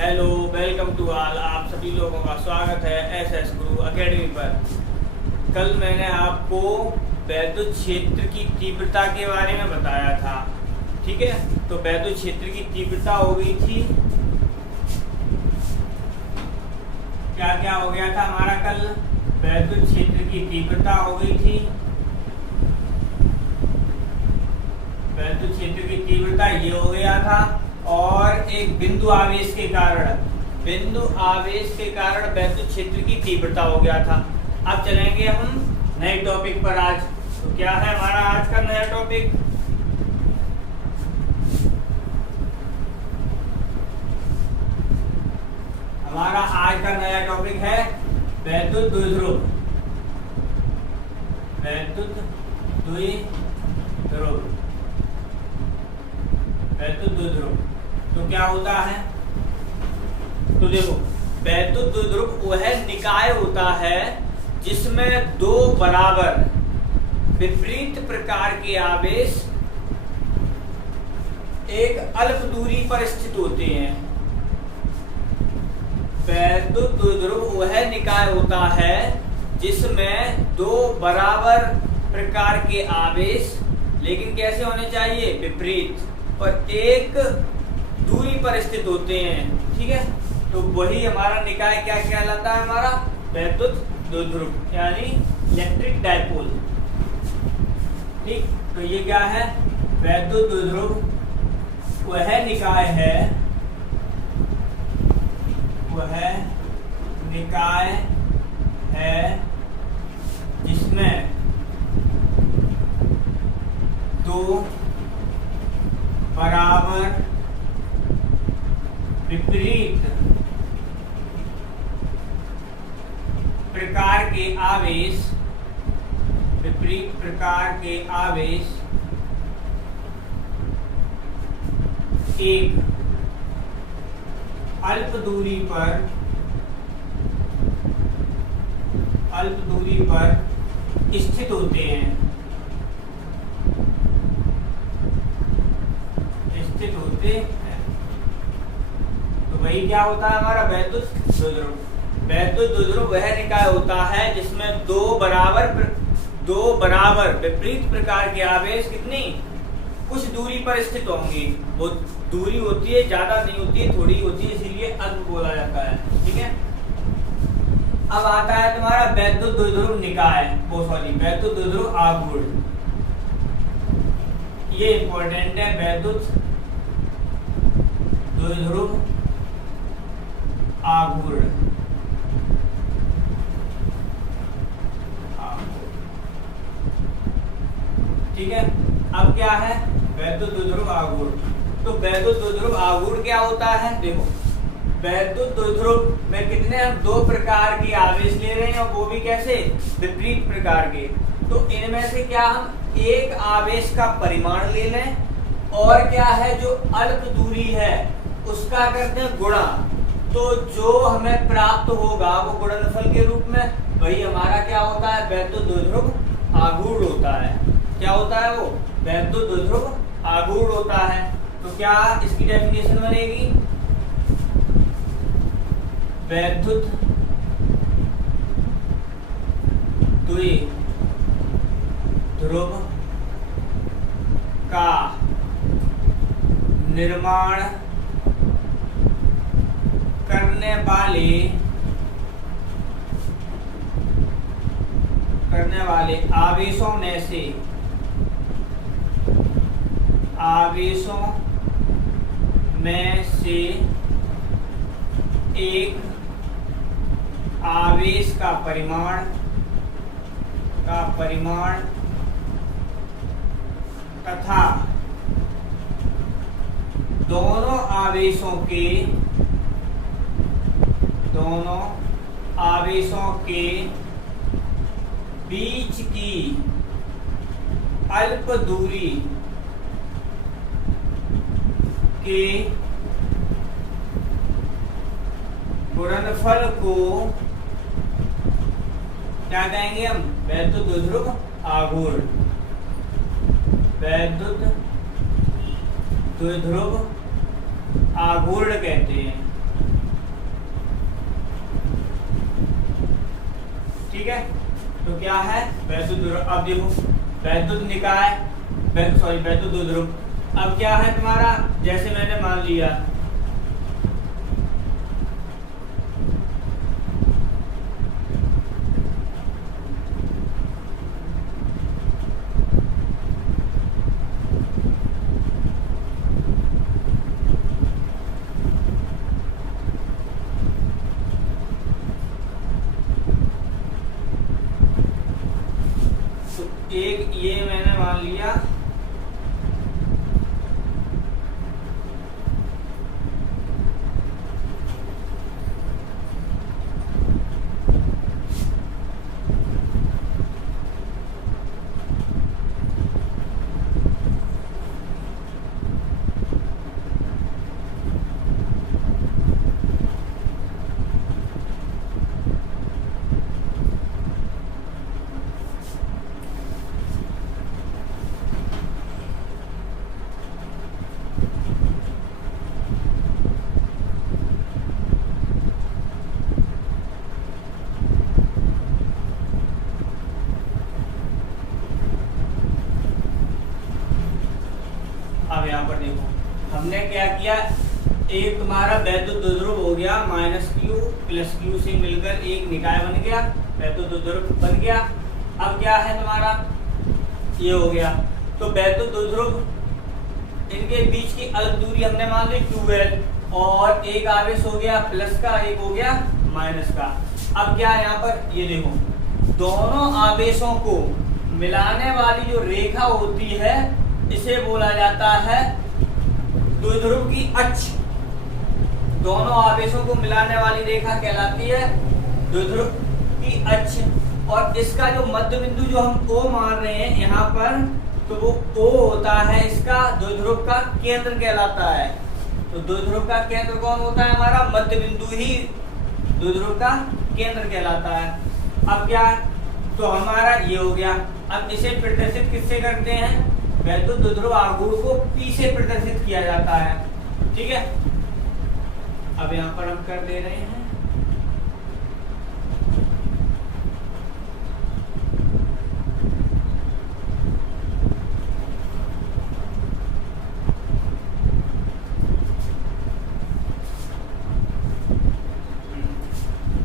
Hello, welcome to all. आप सभी लोगों का स्वागत है एसएस गुरु एकेडमी पर। कल मैंने आपको वैद्युत क्षेत्र की तीव्रता के बारे में बताया था, ठीक है। तो वैद्युत क्षेत्र की तीव्रता हो गई थी, क्या क्या हो गया था हमारा कल? वैद्युत क्षेत्र की तीव्रता हो गई थी, वैद्युत क्षेत्र की तीव्रता ये हो गया था। और एक बिंदु आवेश के कारण वैद्युत क्षेत्र की तीव्रता हो गया था। अब चलेंगे हम नए टॉपिक पर आज। तो क्या है हमारा आज का नया टॉपिक? हमारा आज का नया टॉपिक है वैद्युत द्विध्रुव। वैद्युत द्विध्रुव, वैद्युत द्विध्रुव तो क्या होता है? तो देखो, वैद्युत द्विध्रुव वह निकाय होता है जिसमें दो बराबर विपरीत प्रकार के आवेश एक अल्प दूरी पर स्थित होते हैं। वैद्युत द्विध्रुव वह निकाय होता है जिसमें दो बराबर प्रकार के आवेश, लेकिन कैसे होने चाहिए? विपरीत, पर एक दूरी पर स्थित होते हैं, ठीक है। तो वही हमारा निकाय क्या कहलाता है? हमारा वैद्युत द्विध्रुव, यानी इलेक्ट्रिक डायपोल, ठीक। तो ये क्या है? वैद्युत द्विध्रुव वह निकाय है, जिसमें दो बराबर विपरीत प्रकार के आवेश एक अल्प दूरी पर स्थित होते हैं, तो वही क्या होता है हमारा वैद्युत द्विध्रुव। वैद्युत द्विध्रुव वह निकाय होता है जिसमें दो बराबर विपरीत प्रकार के आवेश कितनी कुछ दूरी पर स्थित होंगे। वो दूरी होती है, ज्यादा नहीं होती है, थोड़ी होती है, इसीलिए अल्प बोला जाता है, ठीक है। अब आता है तुम्हारा वैद्युत द्विध्रुव निकाय, वैद्युत द्विध्रुव आघूर्ण। ये इंपॉर्टेंट है, वैद्युत द्विध्रुव आघूर्ण, ठीक है। अब क्या है वैद्युत द्विध्रुव आघूर्ण? तो वैद्युत द्विध्रुव आघूर्ण क्या होता है? देखो, वैद्युत द्विध्रुव में कितने हम दो प्रकार के आवेश ले रहे हैं, और वो भी कैसे? विपरीत प्रकार के। तो इनमें से क्या हम एक आवेश का परिमाण ले लें, और क्या है जो अल्प दूरी है उसका करते हैं गुणा। तो जो हमें प्राप्त होगा वो गुणनफल के रूप में, वही हमारा क्या होता है? वैद्युत द्विध्रुव आघूर्ण होता है। क्या होता है वो? वैद्युत द्विध्रुव आघूर्ण होता है। तो क्या इसकी डेफिनेशन बनेगी? वैद्युत द्विध्रुव का निर्माण करने वाले आवेशों में से एक आवेश का परिमाण तथा दोनों आवेशों के बीच की अल्प दूरी के गुणनफल को क्या कहेंगे हम? वैद्युत द्विध्रुव आघूर्ण। वैद्युत द्विध्रुव आघूर्ण कहते हैं। ठीक है। तो क्या है वैद्युत द्विध्रुव। अब देखो वैद्युत निकाय वैद्युत द्विध्रुव। अब क्या है तुम्हारा, जैसे मैंने मान लिया एक ये मैंने मान लिया अब यहाँ पर देखो हमने क्या किया, एक तुम्हारा वैद्युत द्विध्रुव हो गया -q + q से मिलकर एक निकाय बन गया, वैद्युत द्विध्रुव बन गया। अब क्या है तुम्हारा ये हो गया। तो वैद्युत द्विध्रुव इनके बीच की अल्प दूरी हमने मान ली 2l और एक आवेश हो गया प्लस का, एक हो गया माइनस का। अब क्या है यहाँ पर ये देखो, दोनों आवेशों को मिलाने वाली जो रेखा होती है इसे बोला जाता है द्विध्रुव की अक्ष। दोनों आवेशों को मिलाने वाली रेखा कहलाती है द्विध्रुव की अक्ष। और इसका जो मध्य बिंदु जो हम O मान रहे हैं यहाँ पर, तो वो O होता है इसका द्विध्रुव का केंद्र कहलाता है। तो द्विध्रुव का केंद्र कौन होता है, हमारा मध्य बिंदु ही द्विध्रुव का केंद्र कहलाता है। अब क्या, तो हमारा ये हो गया। अब इसे प्रदर्शित किससे करते हैं, वैद्युत द्विध्रुव आघूर्ण को P से प्रदर्शित किया जाता है, ठीक है। अब यहाँ पर हम कर दे रहे हैं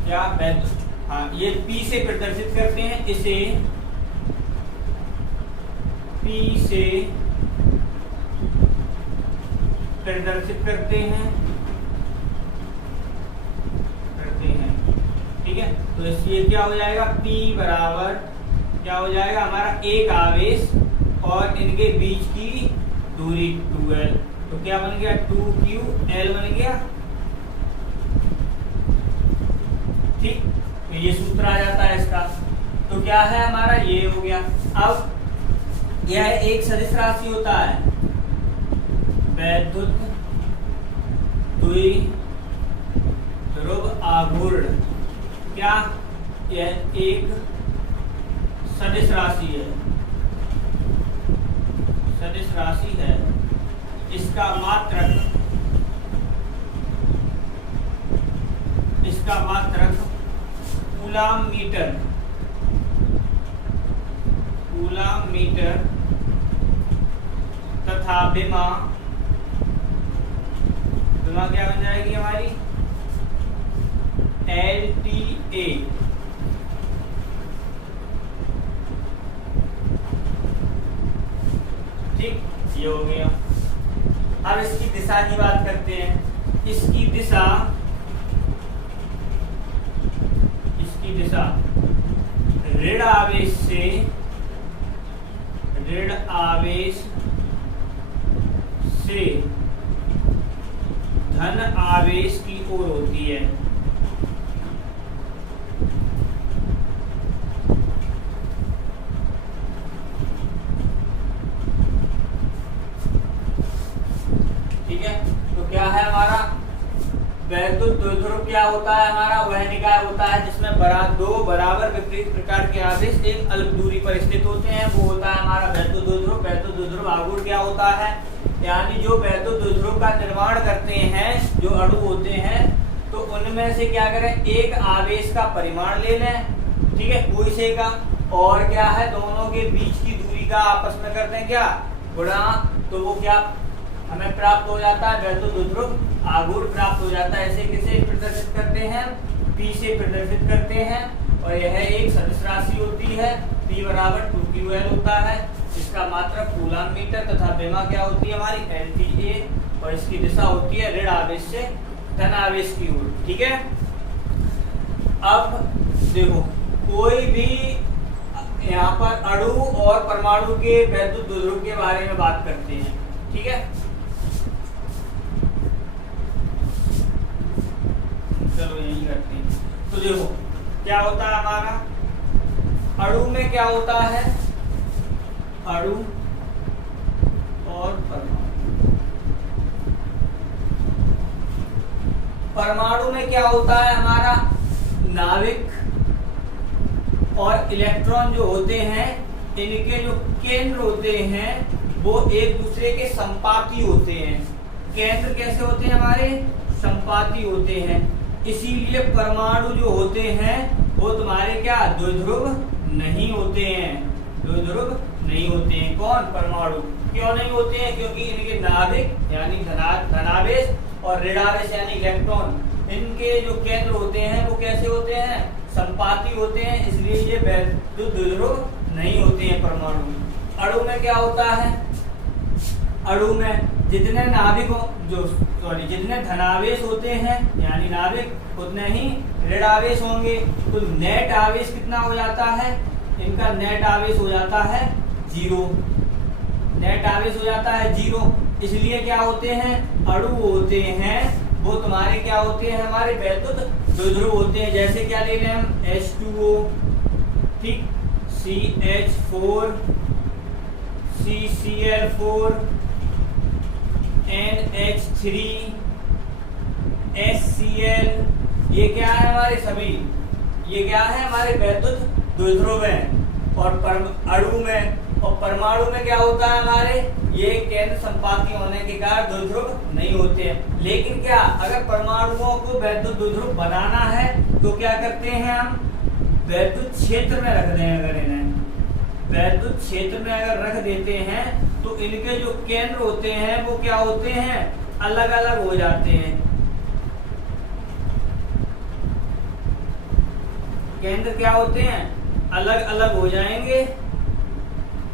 क्या वैद्युत, हाँ ये P से प्रदर्शित करते हैं, इसे P से प्रदर्शित करते हैं ठीक है। तो इसलिए क्या हो जाएगा, P बराबर क्या हो जाएगा हमारा एक आवेश और इनके बीच की दूरी 2l। तो क्या बन गया 2ql बन गया, ठीक। तो ये सूत्र आ जाता है इसका। तो क्या है हमारा ये हो गया। अब यह एक सदिश राशि होता है वैद्युत द्विध्रुव आघूर्ण। क्या यह एक सदिश राशि है, सदिश राशि है। इसका मात्रक कूलाम मीटर तथा विमा क्या बन जाएगी हमारी LTA। ठीक, ये हो गया। अब इसकी दिशा की बात करते हैं। इसकी दिशा ऋण आवेश से धन आवेश की ओर होती है। ठीक है। तो क्या है हमारा वैद्युत द्विध्रुव, क्या होता है हमारा वह निकाय होता है जिसमें दो बराबर विपरीत प्रकार के आवेश एक अल्प दूरी पर स्थित होते हैं, वो होता है हमारा वैद्युत द्विध्रुव। वैद्युत द्विध्रुव आघूर्ण क्या होता है, यानी जो वैद्युत द्विध्रुव का निर्माण करते हैं जो अणु होते हैं, तो उनमें से क्या करें, एक आवेश का परिमाण ले लें ठीक है, कोई से का, और क्या है दोनों के बीच की दूरी का आपस में करते हैं क्या, गुणा, तो वो क्या हमें प्राप्त हो जाता है, वैद्युत द्विध्रुव आघूर्ण प्राप्त हो जाता है। ऐसे किसे प्रदर्शित करते हैं, P से प्रदर्शित करते हैं, और यह एक सदिश राशि होती है, P बराबर 2QL होता है। इसका मात्रक कूलम मीटर तथा विमा क्या होती है हमारी LTA, और इसकी दिशा होती है ऋण आवेश से धन आवेश की ओर। ठीक है, अब देखो कोई भी यहाँ पर अणु और परमाणु के वैद्युत द्विध्रुव के बारे में बात करते हैं। ठीक है, चलो यही करते हैं। तो देखो क्या होता है हमारा अणु में, क्या होता है अणु और परमाणु। परमाणु में क्या होता है हमारा नाभिक और इलेक्ट्रॉन जो होते हैं, इनके जो केंद्र होते हैं वो एक दूसरे के संपाती होते हैं। केंद्र कैसे होते हैं हमारे, संपाती होते हैं। इसीलिए परमाणु जो होते हैं वो तुम्हारे क्या द्विध्रुव नहीं होते हैं, द्विध्रुव नहीं होते हैं। कौन, परमाणु। क्यों नहीं होते हैं, क्योंकि इनके नाभिक यानी धनावेश और ऋणावेश यानी इलेक्ट्रॉन, इनके जो केंद्र होते हैं वो कैसे होते हैं, संपाती होते हैं, इसलिए ये वैद्युत द्विध्रुव नहीं होते हैं परमाणु। अणु में क्या होता है, अणु में जितने नाभिक जितने धनावेश होते हैं यानी नाभिक, उतने ही ऋणावेश होंगे। तो नेट आवेश कितना हो जाता है, इनका नेट आवेश हो जाता है 0, नेट आवेश हो जाता है 0। इसलिए क्या होते हैं, अणु होते हैं वो तुम्हारे क्या होते हैं, हमारे वैद्युत द्विध्रुव होते हैं। जैसे क्या ले रहे हैं हम, H2O, ठीक, CH4, CCl4, NH3, HCl, ये क्या है हमारे सभी, ये क्या है हमारे वैद्युत द्विध्रुव हैं। और अणु में और परमाणु में क्या होता है हमारे, ये केंद्र संपाती होने के कारण द्विध्रुव नहीं होते हैं। लेकिन क्या अगर परमाणुओं को वैद्युत द्विध्रुव बनाना है तो क्या करते हैं हम, वैद्युत क्षेत्र में रख दें। अगर इन्हें वैद्युत क्षेत्र में अगर रख देते हैं तो इनके जो केंद्र होते हैं वो क्या होते हैं, अलग अलग हो जाते हैं। केंद्र क्या होते हैं, अलग अलग हो जाएंगे,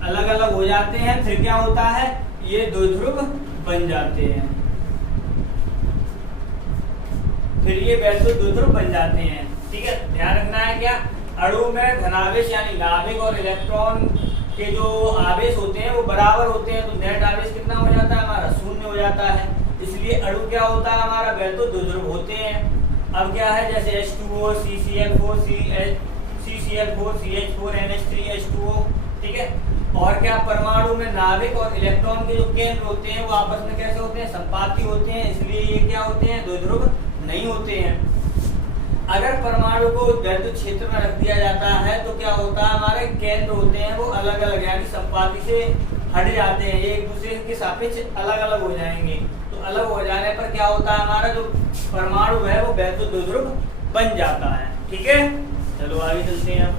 अलग अलग हो जाते हैं। फिर क्या होता है, ये द्विध्रुव बन जाते हैं, फिर ये वैद्युत द्विध्रुव बन जाते हैं। ठीक है, ध्यान रखना है क्या, अणु में धनावेश यानी नाभिक और इलेक्ट्रॉन के जो आवेश होते हैं वो बराबर होते हैं, तो नेट आवेश कितना हो जाता है हमारा, 0 हो जाता है। इसलिए अणु क्या होता है हमारा, वैद्युत द्विध्रुव होते हैं। अब क्या है, जैसे H2O, CCl4, CCl4, CH4, NH3, H2O, ठीक है। और क्या, परमाणु में नाभिक और इलेक्ट्रॉन के जो केंद्र होते हैं वो आपस में कैसे होते हैं, संपाती होते हैं, इसलिए ये क्या होते हैं, द्विध्रुव नहीं होते हैं। अगर परमाणु को वैद्युत क्षेत्र में रख दिया जाता है तो क्या होता है, हमारे केंद्र होते हैं वो अलग अलग यानी संपाती से हट जाते हैं, एक दूसरे के सापेक्ष अलग अलग हो जाएंगे। तो अलग हो जाने पर क्या होता है, हमारा जो परमाणु है वो वैद्युत द्विध्रुव बन जाता है। ठीक है, चलो आगे चलते हैं।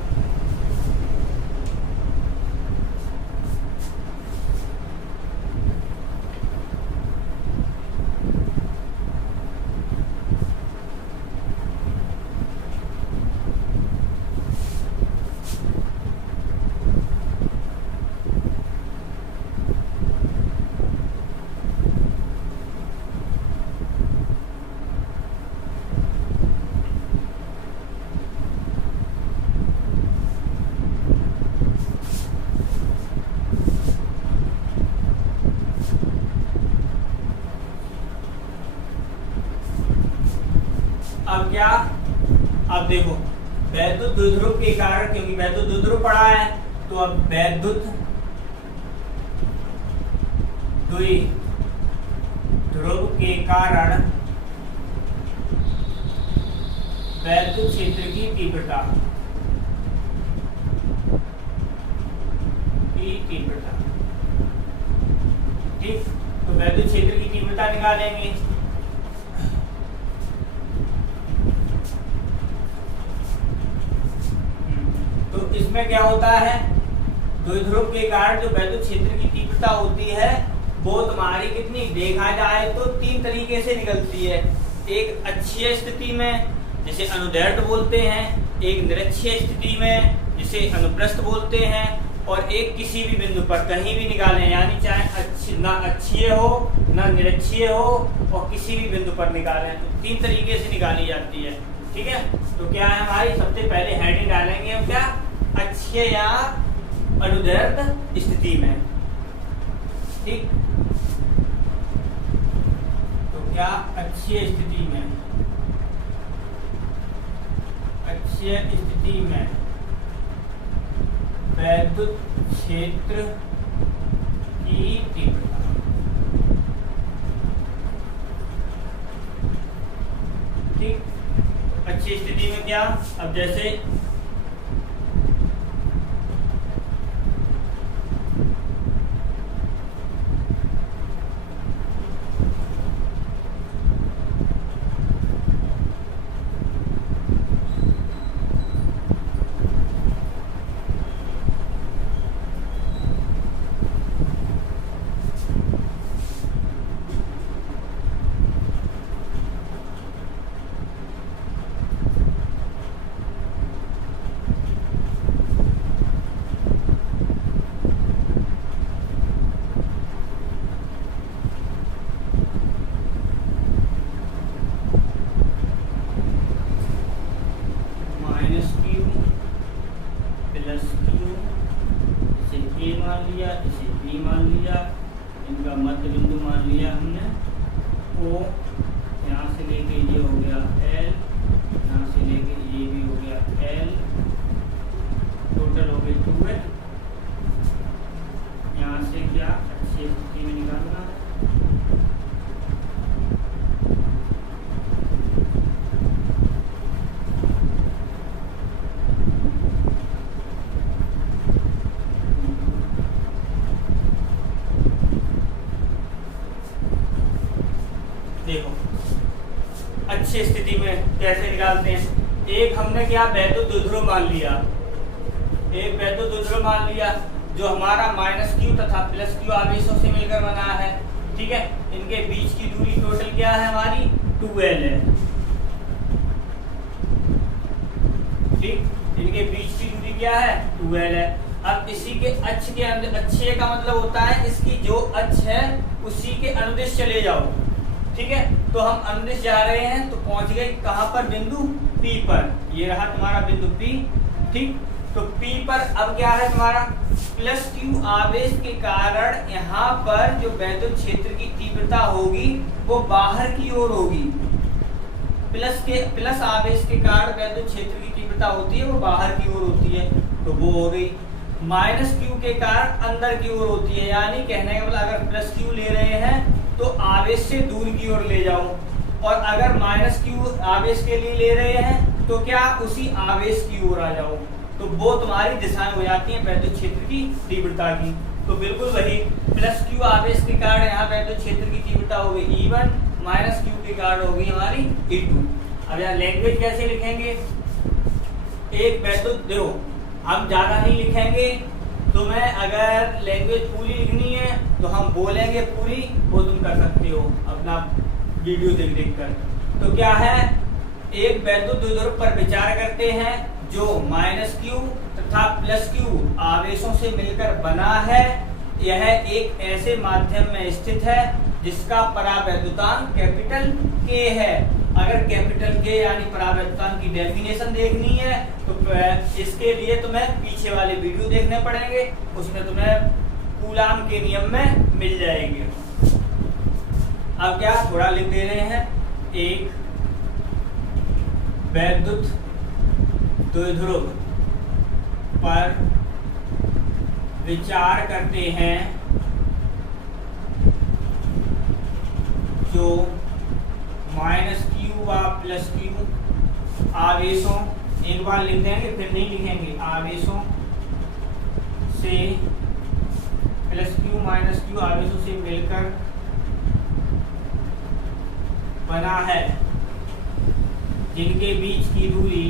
अब क्या, अब देखो वैद्युत द्विध्रुव के कारण, क्योंकि वैद्युत द्विध्रुव पढ़ा है तो अब वैद्युत द्विध्रुव के कारण वैद्युत क्षेत्र की तीव्रता ठीक, तो वैद्युत क्षेत्र की तीव्रता निकालेंगे। उसमें क्या होता है, द्विध्रुव के कारण जो वैद्युत क्षेत्र की तीव्रता होती है वो तुम्हारी कितनी, देखा जाए तो 3 तरीके से निकलती है। एक अक्षीय स्थिति में जिसे अनुदैर्ध्य बोलते हैं, एक निरक्षीय स्थिति में जिसे अनुप्रस्थ बोलते हैं, और एक किसी भी बिंदु पर कहीं भी निकालें, यानी चाहे ना अक्षीय हो ना निरक्षीय हो, और किसी भी बिंदु पर निकालें, तो 3 तरीके से निकाली जाती है। ठीक है, तो क्या है हमारी, सबसे पहले हेडिंग डालेंगे हम क्या, अक्षीय या अनुदैर्ध्य स्थिति में। ठीक, तो क्या अक्षीय स्थिति में, अक्षीय स्थिति में वैद्युत क्षेत्र की तीव्रता। ठीक, अच्छी स्थिति में क्या, अब जैसे इसे बी मान लिया, इनका मध्य बिंदु मान लिया हमने ओ, यहाँ से लेके ये हो गया एल, यहाँ से लेके ये भी हो गया एल, टोटल हो गई 2 एल। यहाँ से क्या अच्छी स्थिति में निकालना है, देखो अच्छी स्थिति में कैसे निकालते हैं। एक हमने क्या वैद्युत द्विध्रुव मान लिया, एक वैद्युत द्विध्रुव मान लिया जो हमारा -q तथा +q आवेशों से मिलकर बना है। ठीक है, इनके बीच की दूरी टोटल क्या है हमारी 2l है। ठीक, इनके बीच की दूरी क्या है 2l है। अब इसी के अक्ष के अक्षीय का मतलब होता है इसकी जो अक्ष है उसी के अनुदिश चले जाओ। ठीक है, तो हम अनुदिश जा रहे हैं तो पहुंच गए कहां पर, बिंदु P पर। ये रहा तुम्हारा बिंदु P। ठीक, तो P पर अब क्या है तुम्हारा +q आवेश के कारण यहाँ पर जो वैद्युत क्षेत्र की तीव्रता होगी वो बाहर की ओर होगी। प्लस आवेश के कारण वैद्युत क्षेत्र की तीव्रता होती है वो बाहर की ओर होती है, तो वो हो गई। -q के कारण अंदर की ओर होती है, यानी कहने का मतलब अगर +q ले रहे हैं तो आवेश से दूर की ओर ले जाओ, और अगर -q आवेश के लिए ले रहे हैं तो क्या उसी आवेश की ओर आ जाओ, तो वो तुम्हारी दिशाएं हो जाती हैं वैद्युत क्षेत्र की तीव्रता की। तो बिल्कुल वही +q आवेश के कारण यहाँ वैद्युत क्षेत्र की तीव्रता हो गई E1, -q के कारण हो गई हमारी E2। अब यहाँ लैंग्वेज कैसे लिखेंगे, एक वैद्युत, देखो हम ज्यादा नहीं लिखेंगे, तुम्हें अगर लैंग्वेज पूरी लिखनी है तो हम बोलेंगे पूरी, वो तुम कर सकते हो अपना वीडियो देख कर। तो क्या है, एक वैद्युत द्विध्रुव पर विचार करते हैं जो -q तथा +q आवेशों से मिलकर बना है। यह एक ऐसे माध्यम में स्थित है जिसका परावैद्युतांक K है। अगर K यानी परावैद्युतांक की डेफिनेशन देखनी है तो इसके लिए तुम्हें पीछे वाले वीडियो देखने पड़ेंगे, उसमें तुम्हें कूलाम के नियम में मिल जाएगी। अब क्या थोड़ा लिख दे रहे हैं, एक वैद्युत द्विध्रुव पर विचार करते हैं जो -q व +q आवेशों, एक बार लिख देंगे फिर नहीं लिखेंगे, आवेशों से +q -q आवेशों से मिलकर बना है, जिनके बीच की दूरी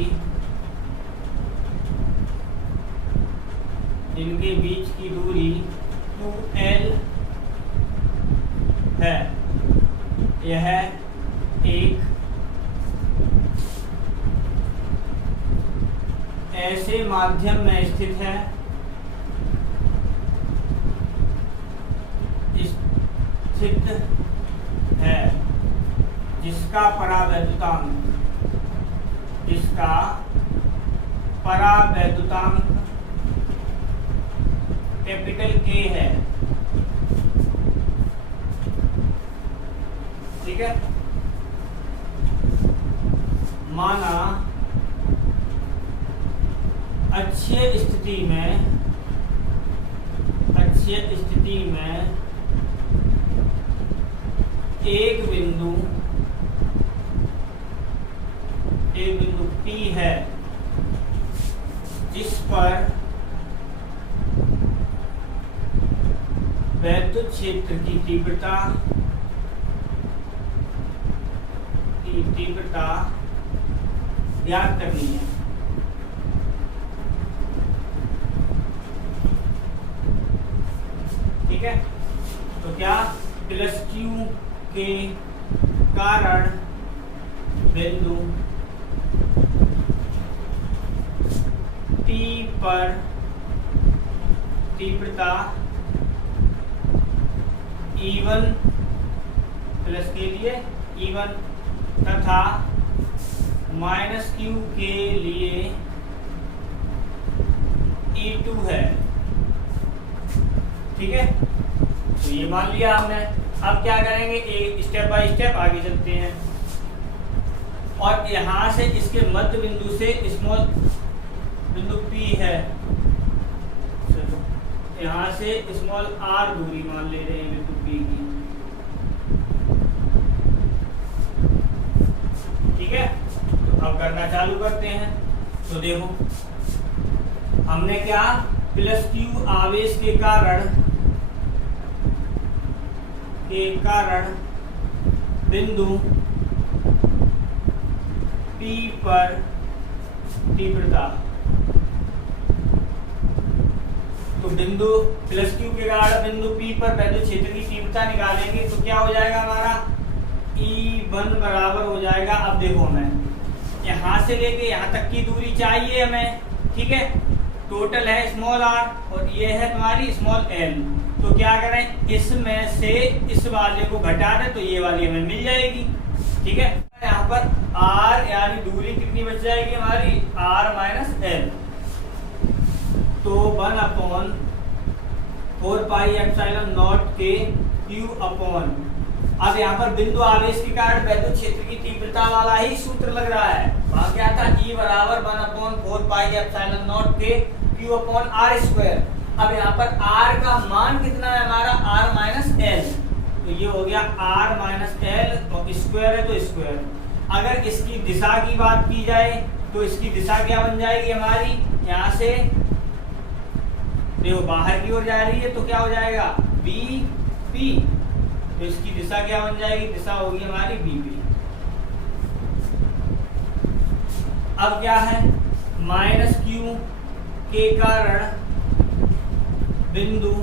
इनके बीच की दूरी 2l है। यह एक ऐसे माध्यम में स्थित है जिसका परावैद्युतांक कैपिटल K है। ठीक है, माना अक्षीय स्थिति में एक बिंदु P है जिस पर वैद्युत क्षेत्र की तीव्रता ज्ञात करनी है। ठीक है, तो क्या प्लस Q के कारण बिंदु P पर तीव्रता E1 प्लस के लिए E1 तथा माइनस Q के लिए E2 है। ठीक है, तो ये मान लिया हमने। अब क्या करेंगे, एक स्टेप बाय स्टेप आगे चलते हैं। और यहां से इसके मध्य बिंदु से स्मॉल बिंदु P है, चलो यहां से स्मॉल r दूरी मान ले रहे हैं बिंदु P की। ठीक है, तो अब करना चालू करते हैं। तो देखो हमने क्या, प्लस Q आवेश के कारण बिंदु P पर तीव्रता, तो बिंदु प्लस Q के कारण बिंदु P पर वैद्युत क्षेत्र की तीव्रता निकालेंगे तो क्या हो जाएगा हमारा, E1 बराबर हो जाएगा। अब देखो हमें यहां से लेके यहां तक की दूरी चाहिए हमें। ठीक है, टोटल है स्मॉल r और ये है तुम्हारी स्मॉल l। तो क्या करें, इसमें से इस वाले को घटा दें तो ये वाली हमें मिल जाएगी। ठीक है, यहाँ पर r यानी दूरी कितनी बच जाएगी हमारी, r माइनस l। तो 1/4 पाई एप्सिलॉन नॉट के Q अपॉन, अब यहाँ पर बिंदु आवेश के कारण वैद्युत क्षेत्र की तीव्रता वाला ही सूत्र लग रहा है। वहां क्या था, E बराबर 1/4 पाई एप्सिलॉन नॉट के Q अपॉन r स्क्वायर। अब यहाँ पर r का मान कितना है हमारा, r माइनस l। तो ये हो गया r माइनस l और स्क्वायर है तो स्क्वायर। अगर इसकी दिशा की बात की जाए तो इसकी दिशा क्या बन जाएगी हमारी, यहाँ से देखो बाहर की ओर जा रही है तो क्या हो जाएगा, BP। तो इसकी दिशा क्या बन जाएगी, दिशा होगी हमारी BP। अब क्या है, माइनस Q के कारण बिंदु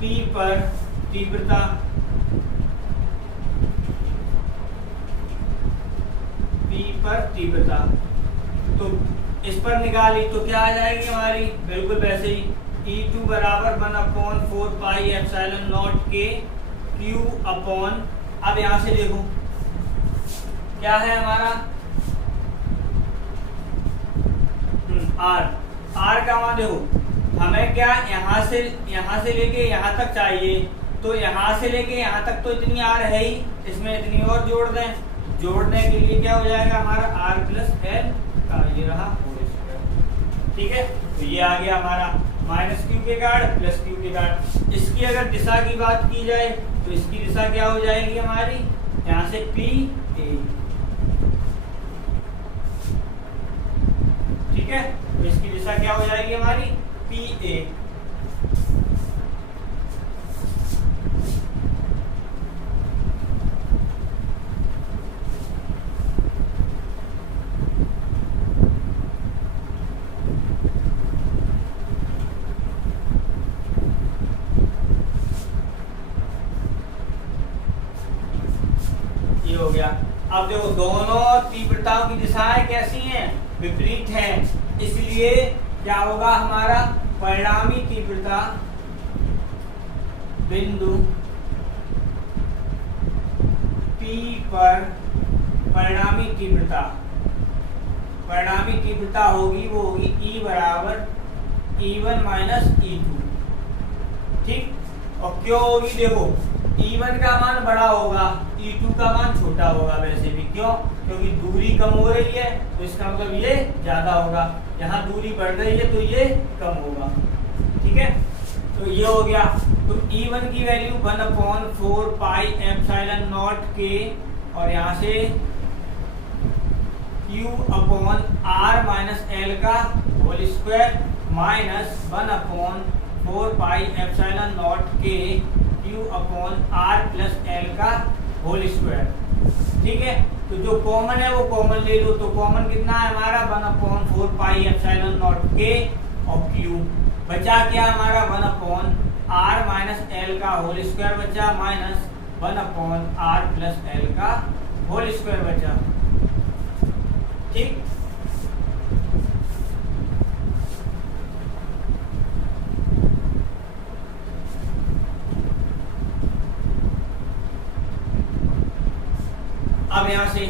P पर तीव्रता, तो इस पर निकाली तो क्या आ जाएगी हमारी, बिल्कुल वैसे ही E2 बराबर 1/4 पाई एप्सिलॉन नॉट के Q अपॉन, अब यहां से देखो क्या है हमारा R का मान देखो हमें क्या, यहाँ से लेके यहाँ तक चाहिए। तो यहाँ से लेके यहाँ तक तो इतनी R है ही, इसमें इतनी और जोड़ दें। जोड़ने के लिए क्या हो जाएगा हमारा R प्लस L का ये रहा होल स्क्वायर। ठीक है, तो ये आ गया हमारा माइनस Q के कारण प्लस Q के कारण। इसकी अगर दिशा की बात की जाए तो इसकी दिशा क्या हो जाएगी हमारी, यहाँ से P A। ठीक है, तो इसकी दिशा क्या हो जाएगी हमारी PA। हो गया। अब देखो दोनों तीव्रताओं की दिशाएं कैसी हैं, विपरीत हैं, इसलिए क्या होगा हमारा परिणामी तीव्रता बिंदु P पर परिणामी तीव्रता होगी, वो होगी E बराबर E1 माइनस E2। ठीक, और क्यों होगी, देखो E1 का मान बड़ा होगा, E2 का मान छोटा होगा वैसे भी, क्यों, क्योंकि दूरी कम हो रही है तो इसका मतलब ये ज्यादा होगा, यहाँ दूरी बढ़ रही है तो ये कम होगा। ठीक है, तो ये हो गया। तो E1 की वैल्यू 1/4 पाई एप्सिलॉन नॉट के, और यहाँ से Q upon R minus L का whole square minus 1/4 pi epsilon naught के Q upon R plus L का होल स्क्वायर। ठीक है, तो जो कॉमन है वो कॉमन ले लो, तो कॉमन कितना है हमारा 1/4 पाई एप्सिलॉन नॉट के और Q, बचा क्या हमारा 1/R माइनस L का होल स्क्वायर बचा, माइनस 1/R प्लस L का होल स्क्वायर बचा। ठीक, अब यहां से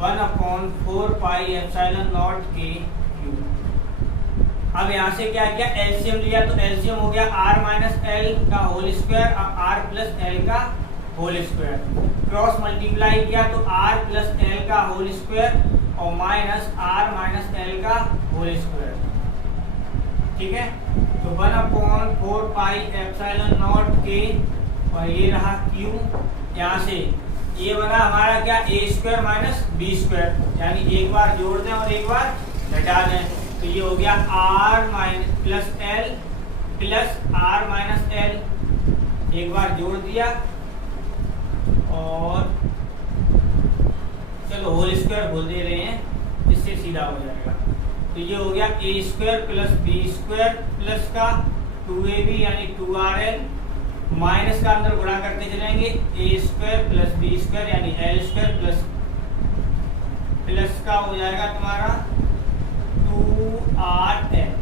1/4 पाई एप्सिलॉन नॉट के Q। अब यहां से क्या किया, एलसीएम लिया, तो एलसीएम हो गया R माइनस L का होल स्क्वायर और R प्लस L का होल स्क्वायर, क्रॉस मल्टीप्लाई किया तो R प्लस L का होल स्क्वायर और माइनस R माइनस L का होल स्क्वायर। ठीक है, तो 1/4 पाई एप्सिलॉन नॉट के, और ये रहा Q, यहाँ से ये बना हमारा क्या a square minus B square, यानी एक बार जोड़ दें और एक बार घटा दें, तो ये हो गया R minus plus L plus R minus L, एक बार जोड़ दिया और चलो होल स्क्वायर बोल दे रहे हैं, इससे सीधा हो जाएगा। तो ये हो गया a square plus B square plus का 2ab यानी 2RL, माइनस का अंदर गुणा करते चलेंगे, a square plus B square यानी L स्क्वायर प्लस का हो जाएगा तुम्हारा 2RL,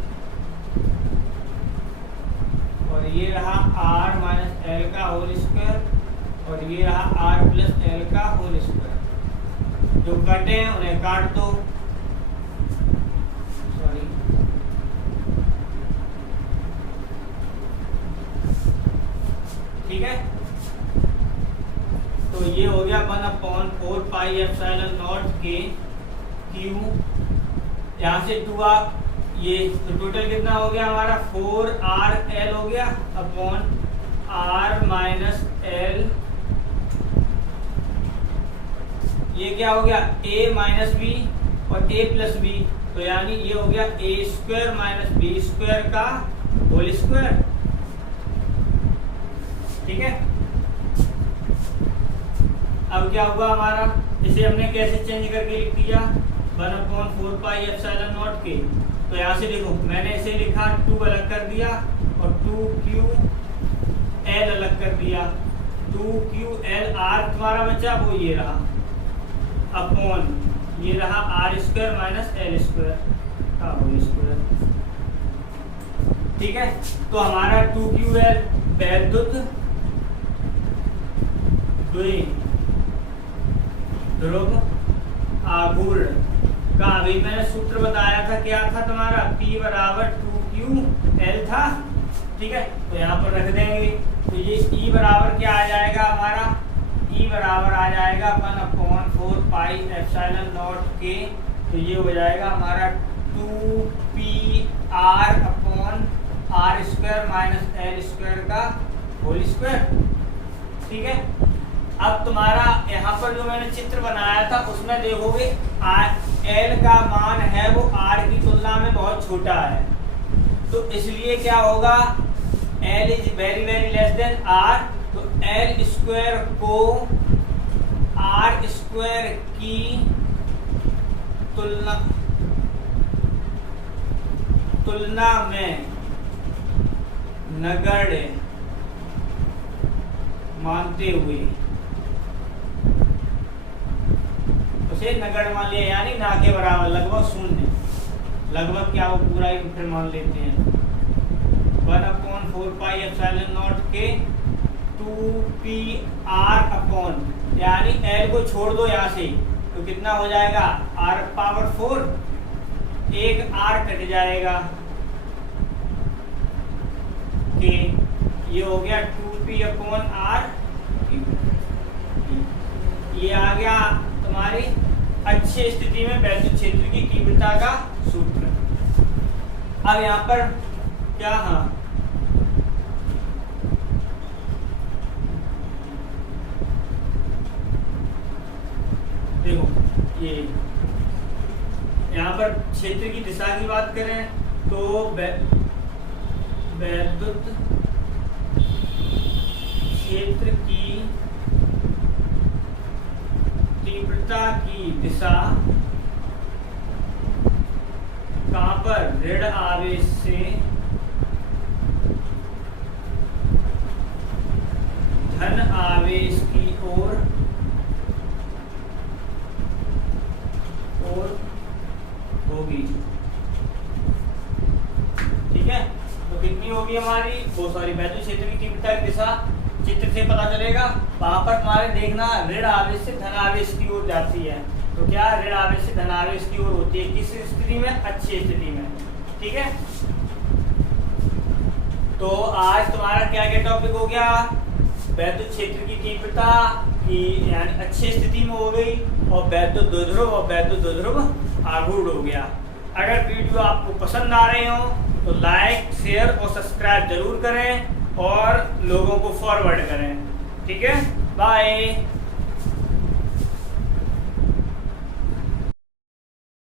और ये रहा R माइनस L का होल स्क्वायर, और ये रहा R प्लस L का होल स्क्वायर। जो कटे हैं उन्हें काट दो, सॉरी, ठीक है, तो ये हो गया 1/4 पाई एप्सिलॉन नॉट के Q, यहाँ से 2R, ये तो टोटल कितना हो गया हमारा 4RL हो गया अपॉन R माइनस L, ये क्या हो गया a माइनस बी और a प्लस बी, तो यानी ये हो गया a square minus B square का होल स्क्वायर। ठीक है, अब क्या हुआ हमारा, इसे हमने कैसे चेंज करके लिख दिया 1/4 पाई एप्सिलॉन नॉट के, तो यहाँ से देखो मैंने इसे लिखा 2 अलग कर दिया और 2QL अलग कर दिया, 2QL R तुम्हारा बचा वो ये रहा अपॉन ये रहा R square minus L square का होल स्क्वायर। ठीक है, तो हमारा 2QL वैद्युत ध्रुव आघूर्ण का, अभी मैंने सूत्र बताया था, क्या था तुम्हारा P बराबर 2QL था। ठीक है, तो यहाँ पर रख देंगे, तो ये E बराबर क्या आ जाएगा हमारा, E बराबर आ जाएगा 1/4 पाई एप्सिलॉन नॉट के, तो ये हो जाएगा हमारा 2PR upon R square minus L square का होल स्क्वायर। ठीक है, अब तुम्हारा यहाँ पर जो मैंने चित्र बनाया था उसमें देखोगे L का मान है वो R की तुलना में बहुत छोटा है, तो इसलिए क्या होगा L is very very less than R, तो L स्क्वायर को R स्क्वायर की तुलना में नगण्य मानते हुए से नगण्य यानी ना के बराबर, लगभग शून्य, लगभग क्या वो पूरा ही फिर मान लेते हैं 1/4πε0 के 2πr अपॉन, यानी l को छोड़ दो यहाँ से तो कितना हो जाएगा r⁴, एक r कट जाएगा के ये हो गया 2p/r, ये आ गया तुम्हारी अच्छी स्थिति में वैद्युत क्षेत्र की तीव्रता का सूत्र। अब यहाँ पर क्या, हाँ देखो ये यहाँ पर क्षेत्र की दिशा की बात करें तो वैद्युत क्षेत्र की तीव्रता की दिशा कहाँ पर, ऋण आवेश से धन आवेश की ओर होगी। ठीक है, तो कितनी होगी हमारी, वो सॉरी वैद्युत क्षेत्र की तीव्रता की दिशा चित्र से पता चलेगा। वहां पर तुम्हारे देखना ऋण आवेश से धन आवेश की ओर जाती है, तो क्या ऋण आवेश से धन आवेश की ओर होती है, किस स्थिति में, अच्छी स्थिति में। ठीक है, तो आज तुम्हारा क्या क्या टॉपिक हो गया, वैद्युत क्षेत्र की तीव्रता की यानी अच्छी स्थिति में हो गई, और वैद्युत द्विध्रुव और वैद्युत द्विध्रुव आघूर्ण हो गया। अगर वीडियो आपको पसंद आ रहे हो तो लाइक, शेयर और सब्सक्राइब जरूर करें और लोगों को फॉरवर्ड करें। ठीक है, बाय।